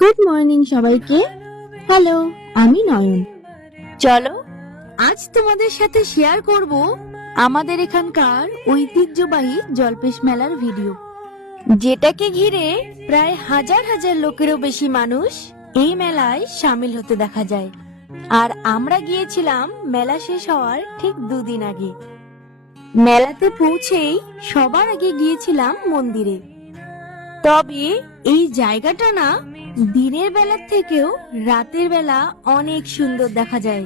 Good morning সবাইকে। Hello, আমি নয়ন। চলো আজ তোমাদের সাথে শেয়ার করব আমাদের এখানকার ঐতিহ্যবাহী জলপেশ মেলার ভিডিও, যেটাকে ঘিরে প্রায় হাজার হাজার লোকেরও বেশি মানুষ এই মেলায় সামিল হতে দেখা যায়। আর আমরা গিয়েছিলাম মেলা শেষ হওয়ার ঠিক 2 দিন আগে। মেলাতে পৌঁছেই সবার আগে গিয়েছিলাম মন্দিরে। তবে এই জায়গাটা না দিনের বেলার থেকেও রাতের বেলা অনেক সুন্দর দেখা যায়।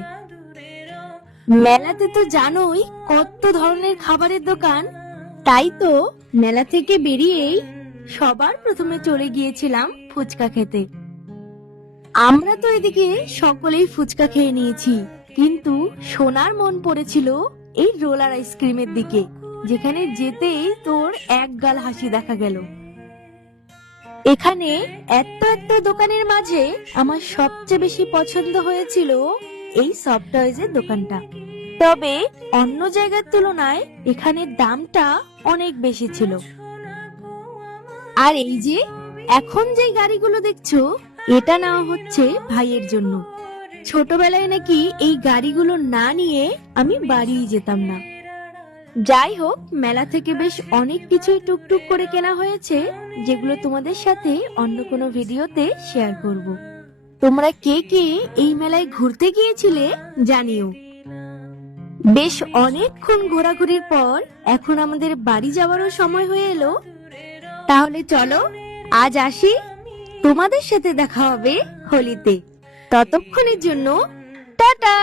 মেলাতে তো জানোই কত ধরনের খাবারের দোকান, তাই তো মেলা থেকে বেরিয়েই সবার প্রথমে চলে গিয়েছিলাম ফুচকা খেতে। আমরা তো এদিকে সকলেই ফুচকা খেয়ে নিয়েছি, কিন্তু সোনার মন পড়েছিল এই রোলার আইসক্রিমের দিকে, যেখানে যেতেই তোর এক গাল হাসি দেখা গেল। এখানে এত এত দোকানের মাঝে আমার সবচেয়ে বেশি পছন্দ হয়েছিল এই সফট টয়েজের দোকানটা। তবে অন্য জায়গার তুলনায় এখানে দামটা অনেক বেশি ছিল। আর এই যে এখন যে গাড়িগুলো দেখছো, এটা নেওয়া হচ্ছে ভাইয়ের জন্য। ছোটবেলায় নাকি এই গাড়িগুলো না নিয়ে আমি বাড়িই যেতাম না। যাই হোক, মেলা থেকে বেশ অনেক কিছুই টুকটুক করে কেনা হয়েছে, যেগুলো তোমাদের সাথে অন্য কোনো ভিডিওতে শেয়ার করব। তোমরা কে কে এই মেলায় ঘুরতে গিয়েছিলে জানিও। বেশ অনেকক্ষণ ঘোরাঘুরির পর এখন আমাদের বাড়ি যাওয়ারও সময় হয়ে এলো। তাহলে চলো আজ আসি, তোমাদের সাথে দেখা হবে হোলিতে। ততক্ষণের জন্য টাটা।